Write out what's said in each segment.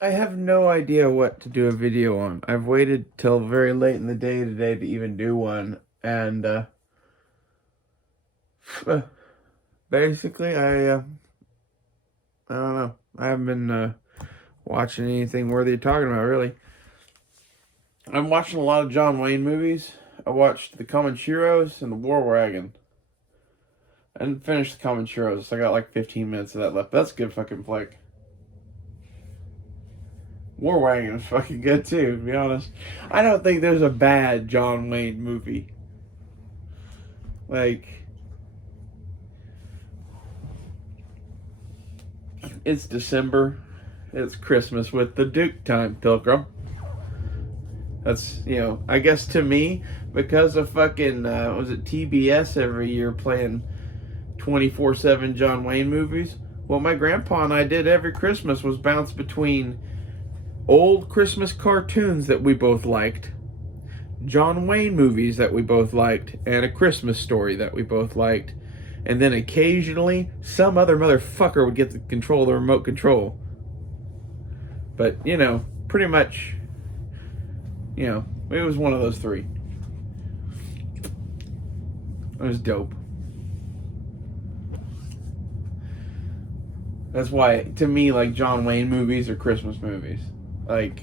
I have no idea what to do a video on. I've waited till very late in the day today to even do one, and basically, I don't know. I haven't been watching anything worthy of talking about, really. I'm watching a lot of John Wayne movies. I watched The Comancheros and The War Wagon. I didn't finish The Comancheros, so I got like 15 minutes of that left. That's a good fucking flick. War Wagon is fucking good too, to be honest. I don't think there's a bad John Wayne movie. Like, it's December. It's Christmas with the Duke time, Pilgrim. That's, I guess to me, because of fucking, was it TBS every year playing 24/7 John Wayne movies? What my grandpa and I did every Christmas was bounce between old Christmas cartoons that we both liked, John Wayne movies that we both liked, and A Christmas Story that we both liked. And then occasionally, some other motherfucker would get the control of the remote control. But, pretty much, it was one of those three. It was dope. That's why, to me, like, John Wayne movies are Christmas movies. Like,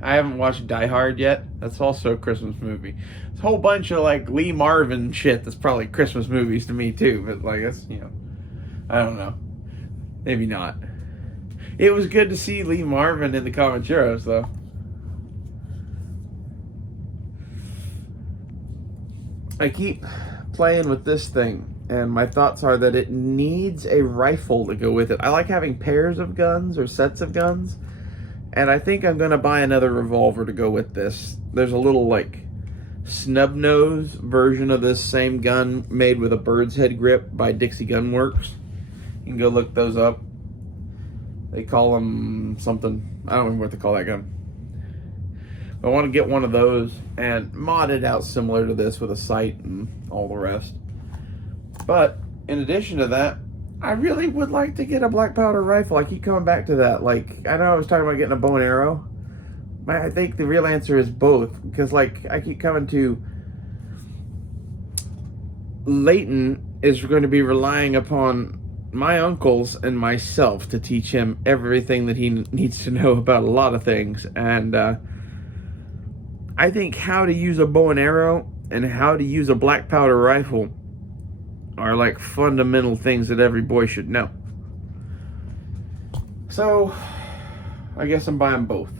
I haven't watched Die Hard yet. That's also a Christmas movie. It's a whole bunch of, like, Lee Marvin shit that's probably Christmas movies to me, too. But, like, that's, I don't know. Maybe not. It was good to see Lee Marvin in the Comancheros, though. I keep playing with this thing, and my thoughts are that it needs a rifle to go with it. I like having pairs of guns or sets of guns, and I think I'm going to buy another revolver to go with this. There's a little, like, snub nose version of this same gun made with a bird's head grip by Dixie Gun Works. You can go look those up. They call them something. I don't remember what they call that gun. I want to get one of those and mod it out similar to this with a sight and all the rest. But in addition to that, I really would like to get a black powder rifle. I keep coming back to that. Like, I know I was talking about getting a bow and arrow. But I think the real answer is both. Because, like, I keep coming to Leighton is going to be relying upon my uncles and myself to teach him everything that he needs to know about a lot of things. And, I think how to use a bow and arrow and how to use a black powder rifle are like fundamental things that every boy should know. So, I guess I'm buying both.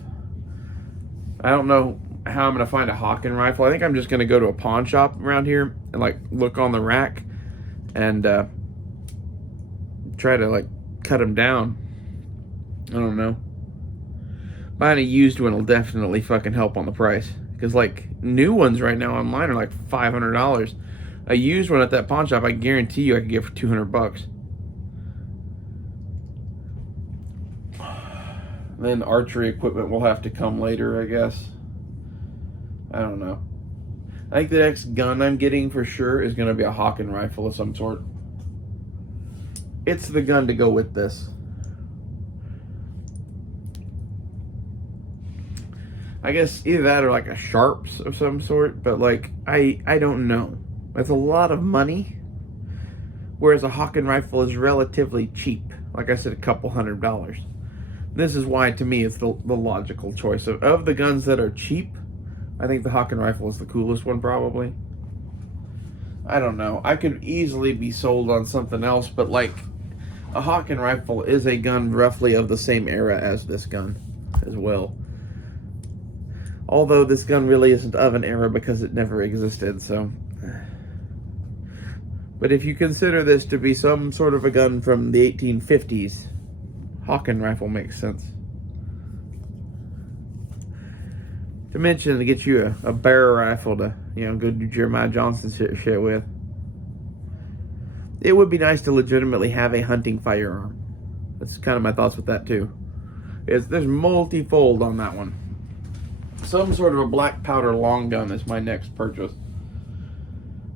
I don't know how I'm going to find a Hawken rifle. I think I'm just going to go to a pawn shop around here and like look on the rack and try to like cut them down. I don't know. Buying a used one will definitely fucking help on the price. Because, like, new ones right now online are like $500. A used one at that pawn shop, I guarantee you I could get for $200. Then archery equipment will have to come later, I guess. I don't know. I think the next gun I'm getting for sure is going to be a Hawken rifle of some sort. It's the gun to go with this. I guess either that or like a Sharps of some sort, but like I don't know. That's a lot of money, whereas a Hawken rifle is relatively cheap. Like I said, a couple $100. This is why, to me, it's the logical choice. Of the guns that are cheap, I think the Hawken rifle is the coolest one, probably. I don't know. I could easily be sold on something else, but like a Hawken rifle is a gun roughly of the same era as this gun as well. Although this gun really isn't of an era because it never existed, so. But if you consider this to be some sort of a gun from the 1850s, Hawken rifle makes sense. To mention, to get you a barrel rifle to, go do Jeremiah Johnson shit with. It would be nice to legitimately have a hunting firearm. That's kind of my thoughts with that, too. There's multi-fold on that one. Some sort of a black powder long gun is my next purchase.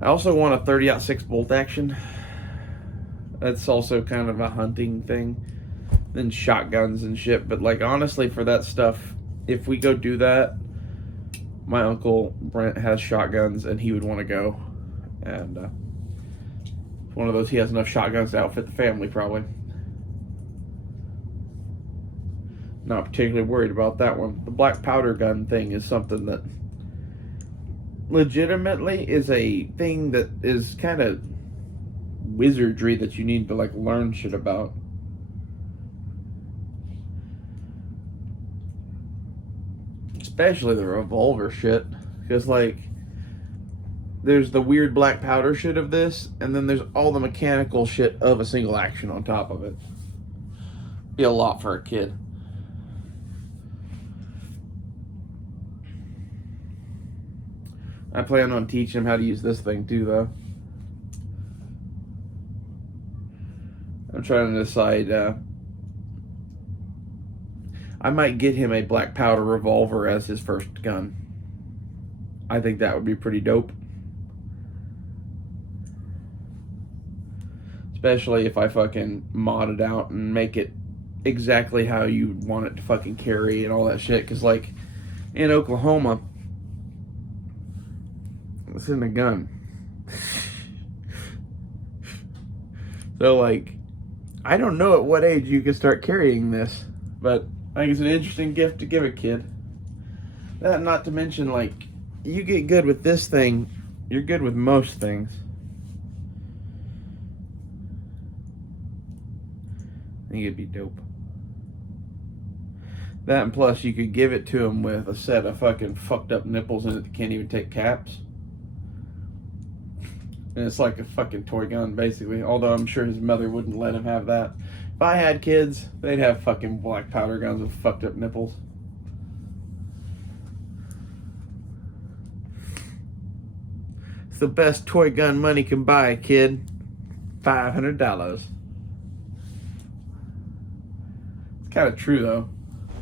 I also want a 30-06 bolt action. That's also kind of a hunting thing. than shotguns and shit. But like honestly, for that stuff, if we go do that, my uncle Brent has shotguns and he would want to go, and it's one of those, he has enough shotguns to outfit the family probably. Not particularly worried about that one. The black powder gun thing is something that legitimately is a thing that is kind of wizardry that you need to like learn shit about. Especially the revolver shit. Because like there's the weird black powder shit of this, and then there's all the mechanical shit of a single action on top of it. Be a lot for a kid. I plan on teaching him how to use this thing too, though. I'm trying to decide. I might get him a black powder revolver as his first gun. I think that would be pretty dope. Especially if I fucking mod it out and make it exactly how you want it to fucking carry and all that shit. Because, like, in Oklahoma, it's in a gun. So, like, I don't know at what age you can start carrying this, but I think it's an interesting gift to give a kid. That, not to mention, like, you get good with this thing, you're good with most things. I think it'd be dope. That, and plus you could give it to him with a set of fucking fucked up nipples in it that can't even take caps. And it's like a fucking toy gun, basically. Although I'm sure his mother wouldn't let him have that. If I had kids, they'd have fucking black powder guns with fucked up nipples. It's the best toy gun money can buy, kid. $500. It's kind of true, though.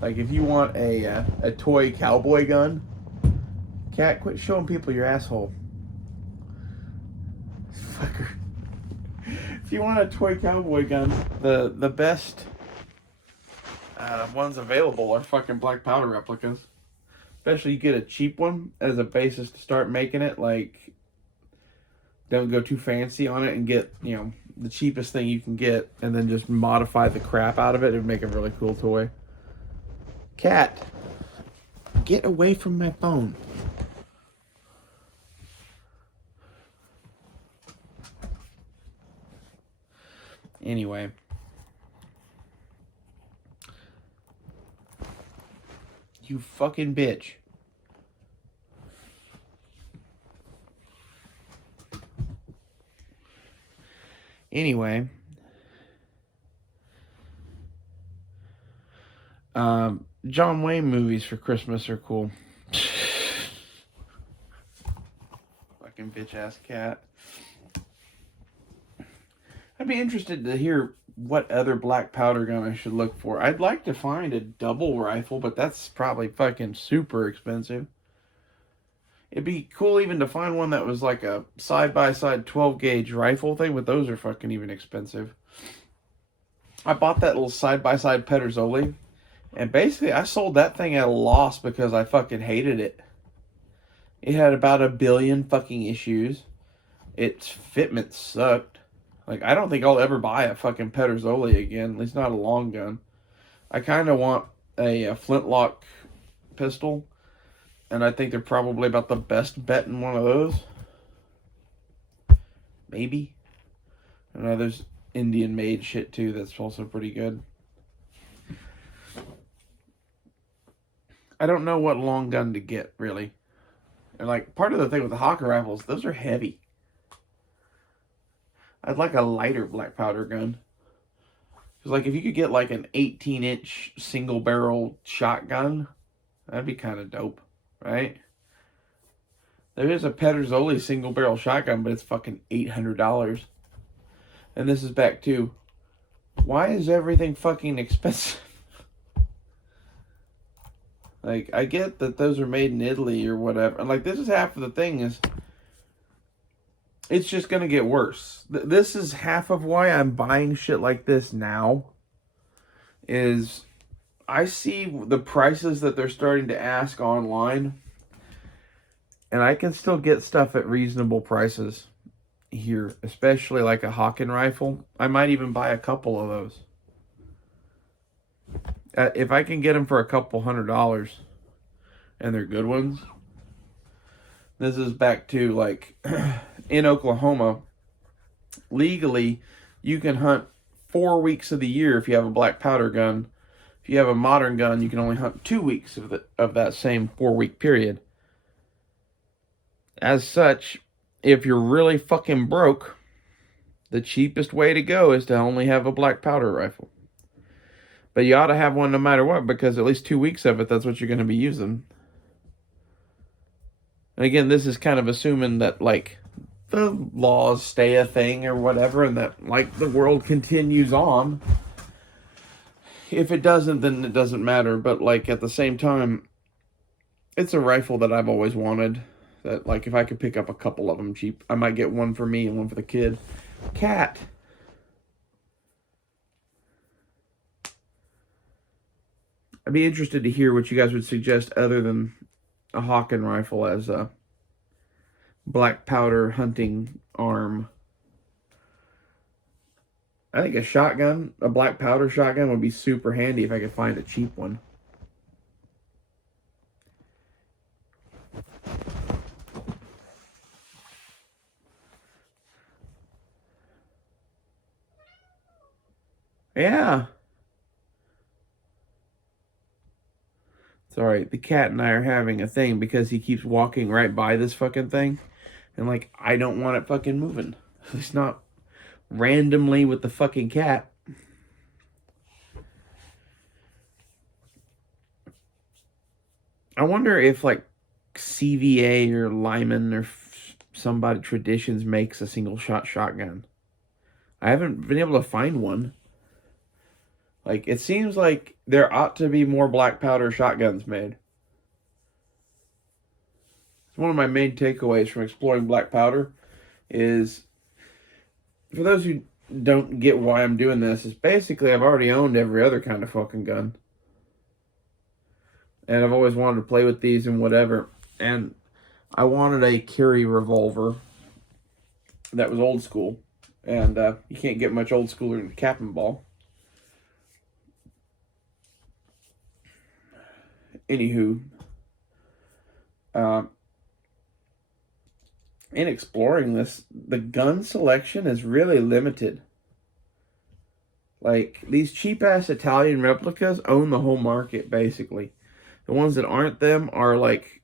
Like, if you want a toy cowboy gun, cat, quit showing people your asshole. Fucker. If you want a toy cowboy gun, the best ones available are fucking black powder replicas. Especially you get a cheap one as a basis to start making it. Like, don't go too fancy on it and get, you know, the cheapest thing you can get, and then just modify the crap out of it and make a really cool toy. Cat, get away from my phone. Anyway. You fucking bitch. Anyway. John Wayne movies for Christmas are cool. Fucking bitch ass cat. I'd be interested to hear what other black powder gun I should look for. I'd like to find a double rifle, but that's probably fucking super expensive. It'd be cool even to find one that was like a side-by-side 12-gauge rifle thing, but those are fucking even expensive. I bought that little side-by-side Pedersoli, and basically I sold that thing at a loss because I fucking hated it. It had about 1 billion fucking issues. Its fitment sucked. Like, I don't think I'll ever buy a fucking Pedersoli again, at least not a long gun. I kind of want a flintlock pistol, and I think they're probably about the best bet in one of those. Maybe. I know there's Indian-made shit, too, that's also pretty good. I don't know what long gun to get, really. And, like, part of the thing with the Hawker rifles, those are heavy. I'd like a lighter black powder gun. Because, like, if you could get, like, an 18-inch single-barrel shotgun, that'd be kind of dope, right? There is a Pedersoli single-barrel shotgun, but it's fucking $800. And this is back to, why is everything fucking expensive? Like, I get that those are made in Italy or whatever. And, like, this is half of the thing is, it's just going to get worse. This is half of why I'm buying shit like this now. is I see the prices that they're starting to ask online, and I can still get stuff at reasonable prices here, especially like a Hawken rifle. I might even buy a couple of those. If I can get them for a couple $100 and they're good ones. This is back to like in Oklahoma, legally you can hunt 4 weeks of the year if you have a black powder gun. If you have a modern gun, you can only hunt 2 weeks of that same 4-week period. As such, if you're really fucking broke, the cheapest way to go is to only have a black powder rifle. But you ought to have one no matter what, because at least 2 weeks of it, that's what you're going to be using. And again, this is kind of assuming that, like, the laws stay a thing or whatever, and that, like, the world continues on. If it doesn't, then it doesn't matter. But, like, at the same time, it's a rifle that I've always wanted. That, like, if I could pick up a couple of them cheap, I might get one for me and one for the kid. Cat. I'd be interested to hear what you guys would suggest other than a Hawken rifle as a black powder hunting arm. I think a shotgun, a black powder shotgun, would be super handy if I could find a cheap one. Yeah. Sorry, the cat and I are having a thing because he keeps walking right by this fucking thing. And, like, I don't want it fucking moving. It's not randomly with the fucking cat. I wonder if, like, CVA or Lyman or somebody, Traditions, makes a single shot shotgun. I haven't been able to find one. Like, it seems like there ought to be more black powder shotguns made. It's one of my main takeaways from exploring black powder is, for those who don't get why I'm doing this, is basically I've already owned every other kind of fucking gun. And I've always wanted to play with these and whatever. And I wanted a carry revolver that was old school. And you can't get much old schooler than cap and ball. Anywho, in exploring this, the gun selection is really limited. Like, these cheap-ass Italian replicas own the whole market, basically. The ones that aren't them are, like,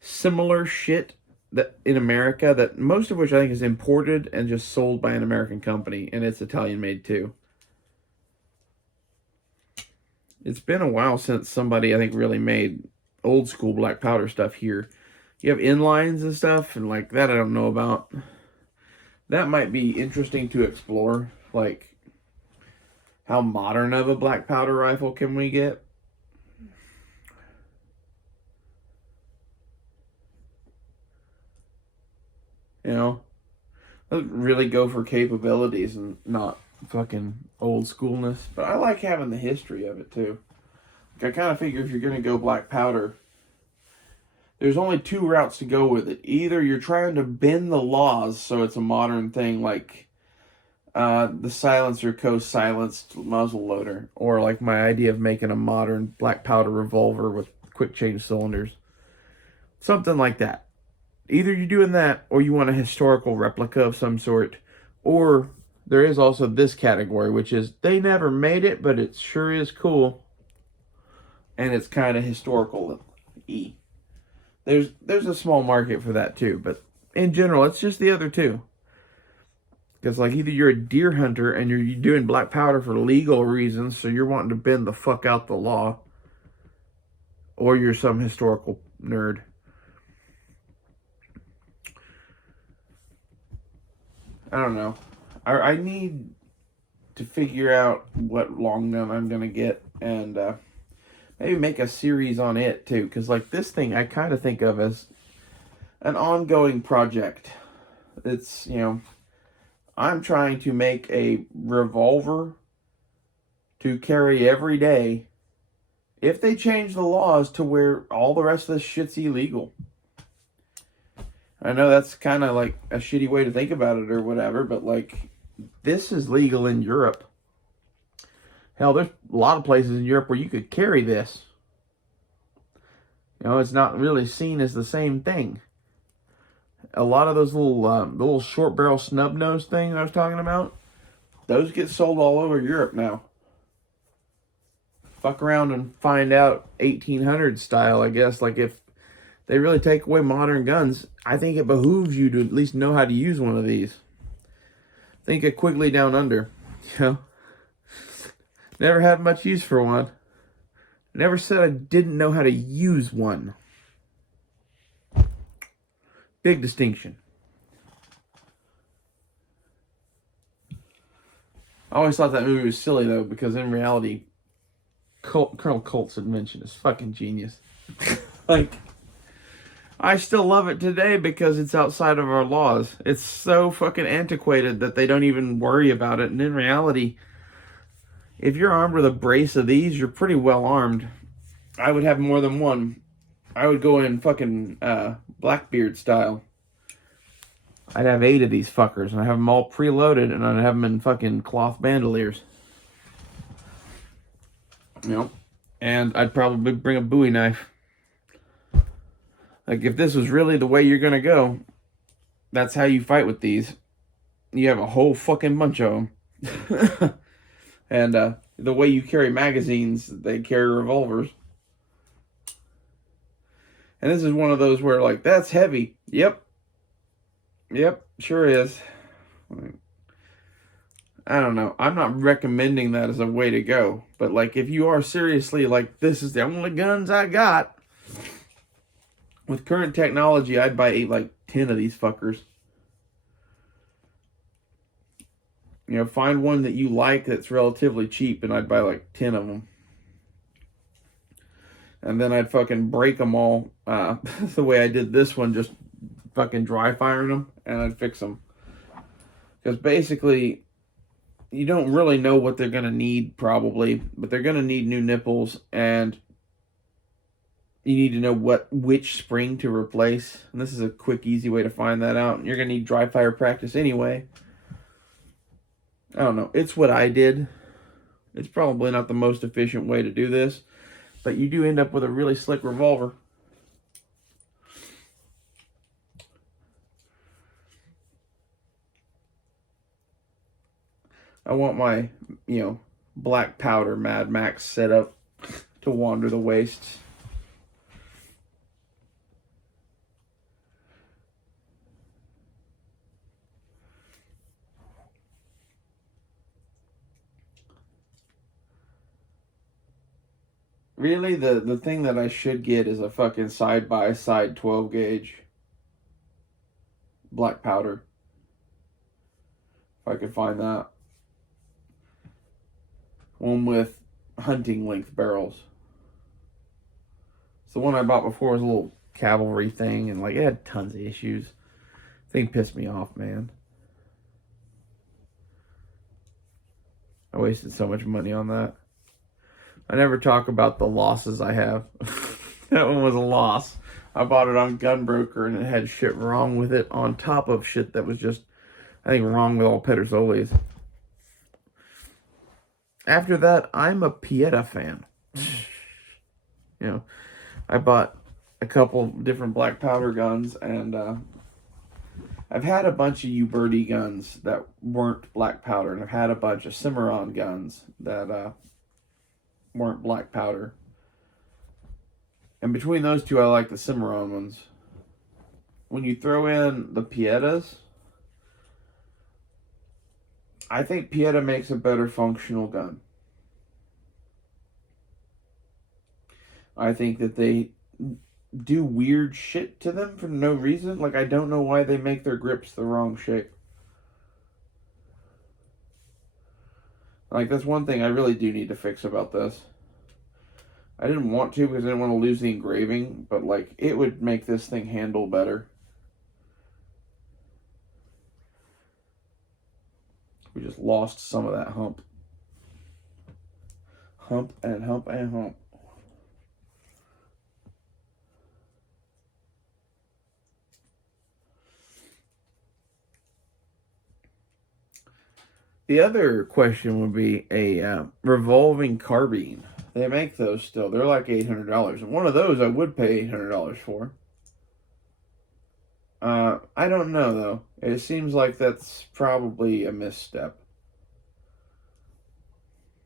similar shit that in America, that most of which I think is imported and just sold by an American company, and it's Italian-made, too. It's been a while since somebody, I think, really made old school black powder stuff here. You have inlines and stuff, and like that I don't know about. That might be interesting to explore. Like, how modern of a black powder rifle can we get? You know? Let's really go for capabilities and not fucking old schoolness. But I like having the history of it too. Like, I kind of figure if you're going to go black powder, there's only 2 routes to go with it. Either you're trying to bend the laws so it's a modern thing, like the Silencer Co. silenced muzzle loader, or like my idea of making a modern black powder revolver with quick change cylinders. Something like that. Either you're doing that, or you want a historical replica of some sort, or there is also this category, which is they never made it, but it sure is cool, and it's kind of historical-y. There's a small market for that too, but in general, it's just the other two. Because, like, either you're a deer hunter and you're doing black powder for legal reasons, so you're wanting to bend the fuck out the law, or you're some historical nerd. I don't know. I need to figure out what long gun I'm going to get, and maybe make a series on it too. Because, like, this thing I kind of think of as an ongoing project. It's, you know, I'm trying to make a revolver to carry every day if they change the laws to where all the rest of this shit's illegal. I know that's kind of like a shitty way to think about it or whatever, but like, this is legal in Europe. Hell, there's a lot of places in Europe where you could carry this. You know, it's not really seen as the same thing. A lot of those little short barrel snub nose things I was talking about, those get sold all over Europe now. Fuck around and find out 1800 style, I guess. Like, if they really take away modern guns, I think it behooves you to at least know how to use one of these. Think of Quigley Down Under. You know? Never had much use for one. Never said I didn't know how to use one. Big distinction. I always thought that movie was silly, though, because in reality, Colonel Colt's invention is fucking genius. Like, I still love it today because it's outside of our laws. It's so fucking antiquated that they don't even worry about it. And in reality, if you're armed with a brace of these, you're pretty well armed. I would have more than one. I would go in fucking Blackbeard style. I'd have 8 of these fuckers, and I'd have them all preloaded, and I'd have them in fucking cloth bandoliers. You know? And I'd probably bring a Bowie knife. Like, if this was really the way you're gonna go, that's how you fight with these. You have a whole fucking bunch of them. And the way you carry magazines, they carry revolvers. And this is one of those where, like, that's heavy. Yep, sure is. I don't know. I'm not recommending that as a way to go. But, like, if you are seriously, like, this is the only guns I got, with current technology, I'd buy 10 of these fuckers. You know, find one that you like that's relatively cheap, and I'd buy 10 of them. And then I'd fucking break them all the way I did this one, just fucking dry firing them, and I'd fix them. Because basically, you don't really know what they're going to need, probably, but they're going to need new nipples, and you need to know which spring to replace. And this is a quick, easy way to find that out. You're going to need dry fire practice anyway. I don't know. It's what I did. It's probably not the most efficient way to do this, but you do end up with a really slick revolver. I want my, black powder Mad Max set up to wander the wastes. Really, the thing that I should get is a fucking side-by-side 12 gauge black powder. If I could find that. One with hunting length barrels. So the one I bought before was a little cavalry thing, and it had tons of issues. Thing pissed me off, man. I wasted so much money on that. I never talk about the losses I have. That one was a loss. I bought it on Gunbroker, and it had shit wrong with it on top of shit that was just, I think, wrong with all Pedersolis. After that, I'm a Pieta fan. I bought a couple different black powder guns, and I've had a bunch of Uberti guns that weren't black powder, and I've had a bunch of Cimarron guns that weren't black powder. And between those two, I like the Cimarron ones. When you throw in the Pietas, I think Pieta makes a better functional gun. I think that they do weird shit to them for no reason. I don't know why they make their grips the wrong shape. That's one thing I really do need to fix about this. I didn't want to because I didn't want to lose the engraving, but it would make this thing handle better. We just lost some of that hump. Hump and hump and hump. The other question would be a revolving carbine. They make those still. They're like $800. And one of those I would pay $800 for. I don't know, though. It seems like that's probably a misstep.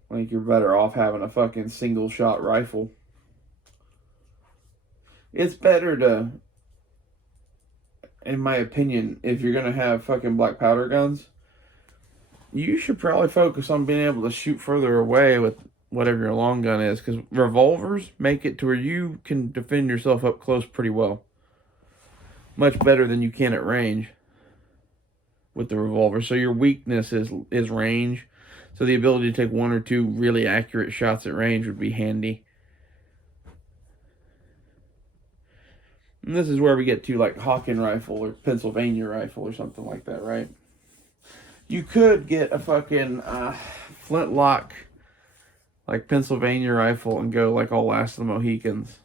Like, you're better off having a fucking single-shot rifle. It's better to, in my opinion, if you're going to have fucking black powder guns, you should probably focus on being able to shoot further away with whatever your long gun is, because revolvers make it to where you can defend yourself up close pretty well. Much better than you can at range with the revolver. So your weakness is range. So the ability to take one or two really accurate shots at range would be handy. And this is where we get to like Hawken rifle or Pennsylvania rifle or something like that, right? You could get a fucking flintlock like Pennsylvania rifle and go like all Last of the Mohicans.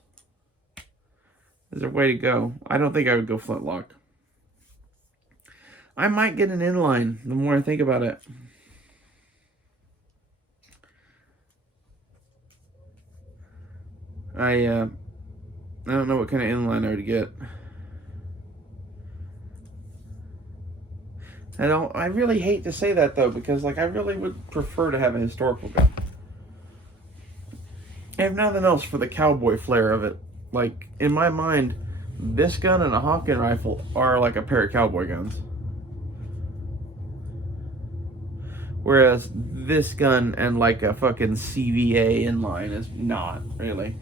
Is there a way to go? I don't think I would go flintlock. I might get an inline the more I think about it. I don't know what kind of inline I would get. I really hate to say that though, because like I really would prefer to have a historical gun. If nothing else, for the cowboy flair of it. Like, in my mind, this gun and a Hawken rifle are like a pair of cowboy guns. Whereas this gun and like a fucking CVA inline is not, really.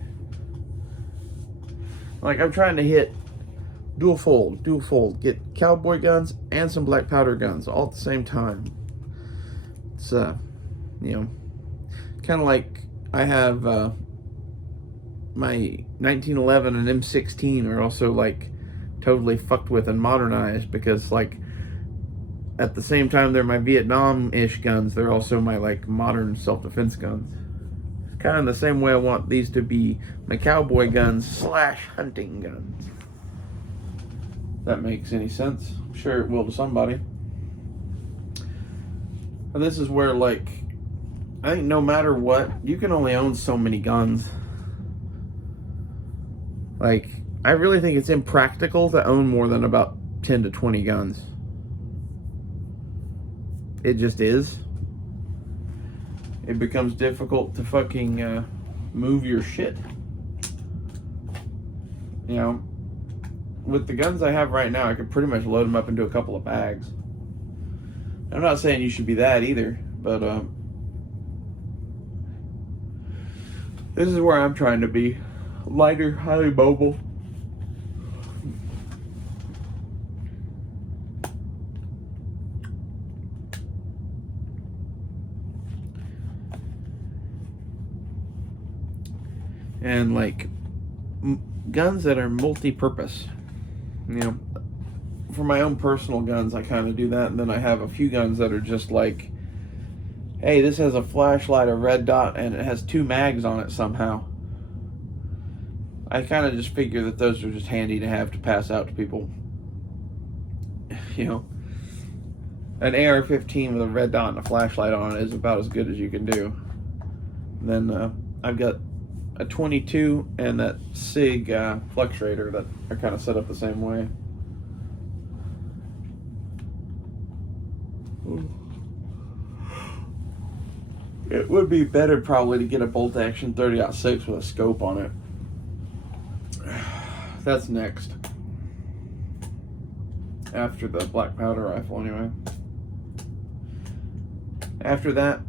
Like, I'm trying to hit dual fold. Get cowboy guns and some black powder guns all at the same time. It's, you know, kind of like I have, my 1911 and M16 are also like totally fucked with and modernized, because like at the same time they're my Vietnam-ish guns, they're also my like modern self-defense guns. Kind of the same way I want these to be my cowboy guns / hunting guns. If that makes any sense. I'm sure it will to somebody. And this is where like I think no matter what, you can only own so many guns. Like, I really think it's impractical to own more than about 10 to 20 guns. It just is. It becomes difficult to fucking move your shit. You know, with the guns I have right now, I could pretty much load them up into a couple of bags. I'm not saying you should be that either, but this is where I'm trying to be. Lighter, highly mobile. And like guns that are multi-purpose. You know, for my own personal guns, I kind of do that, and then I have a few guns that are just like, hey, this has a flashlight, a red dot, and it has 2 mags on it somehow. I kind of just figure that those are just handy to have to pass out to people. You know, an AR-15 with a red dot and a flashlight on it is about as good as you can do. Then I've got a 22 and that SIG Fluxrator that are kind of set up the same way. It would be better probably to get a bolt action 30-06 with a scope on it. That's next. After the black powder rifle, anyway. After that,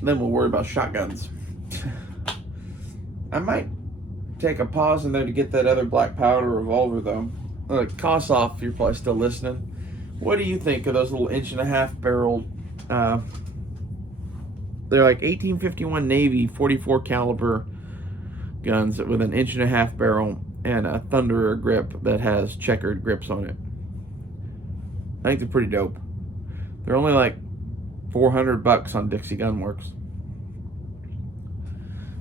then we'll worry about shotguns. I might take a pause in there to get that other black powder revolver, though. Kossoff, you're probably still listening. What do you think of those little 1.5-inch barrel? They're like 1851 Navy 44 caliber guns with an 1.5-inch barrel and a Thunderer grip that has checkered grips on it. I think they're pretty dope. They're only like $400 on Dixie Gun Works.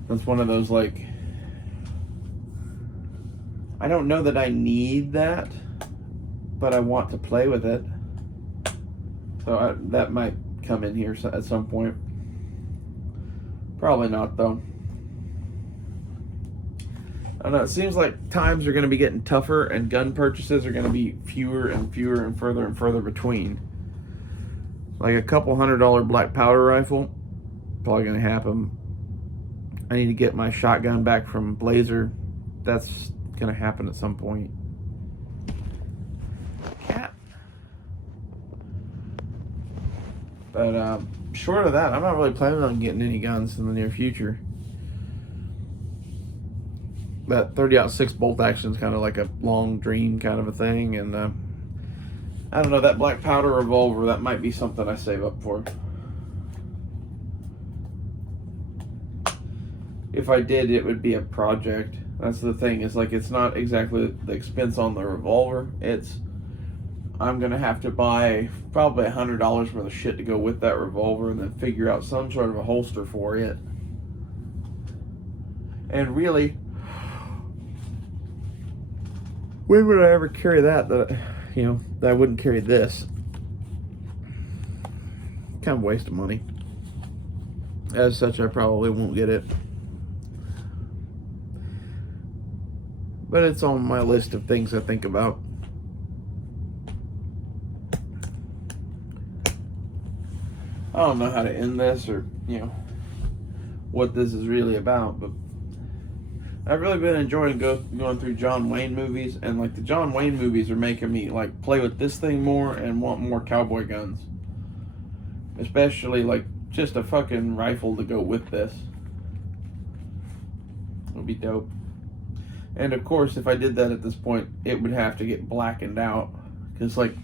That's one of those, like, I don't know that I need that, but I want to play with it. So that might come in here at some point. Probably not, though. I don't know. It seems like times are going to be getting tougher, and gun purchases are going to be fewer and fewer and further between. Like a couple $100 black powder rifle, probably going to happen. I need to get my shotgun back from Blazer. That's going to happen at some point. Cat. But short of that, I'm not really planning on getting any guns in the near future. That 30-06 bolt action is kind of like a long dream kind of a thing, and I don't know, that black powder revolver, that might be something I save up for. If I did, it would be a project. That's the thing, is like, it's not exactly the expense on the revolver. It's, I'm gonna have to buy probably $100 worth of shit to go with that revolver, and then figure out some sort of a holster for it. And really, when would I ever carry that I wouldn't carry this? Kind of waste of money. As such, I probably won't get it. But it's on my list of things I think about. I don't know how to end this, or, what this is really about, but I've really been enjoying going through John Wayne movies, and like the John Wayne movies are making me like play with this thing more and want more cowboy guns. Especially like just a fucking rifle to go with this. Would be dope. And of course, if I did that at this point, it would have to get blackened out, because like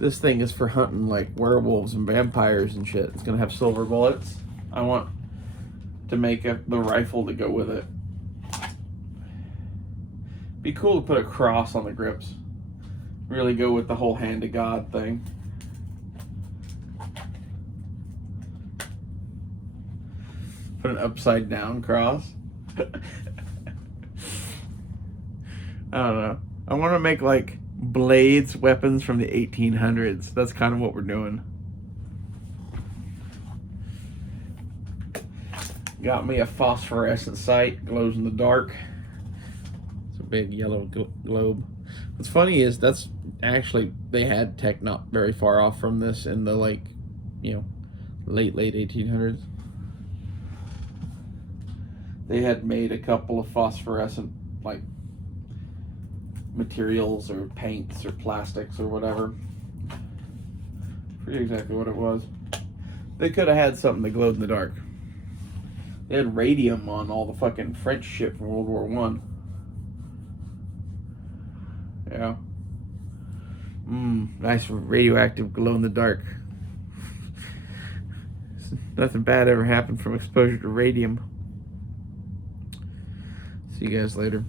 this thing is for hunting like werewolves and vampires and shit. It's gonna have silver bullets. I want to make the rifle to go with it. Be cool to put a cross on the grips. Really go with the whole hand of God thing. Put an upside down cross. I don't know. I want to make like blades weapons from the 1800s. That's kind of what we're doing. Got me a phosphorescent sight, glows in the dark. It's a big yellow globe. What's funny is that's actually, they had tech not very far off from this in the late 1800s. They had made a couple of phosphorescent like materials or paints or plastics or whatever. I forget exactly what it was. They could have had something that glowed in the dark. They had radium on all the fucking French shit from World War One. Yeah. Nice radioactive glow in the dark. Nothing bad ever happened from exposure to radium. See you guys later.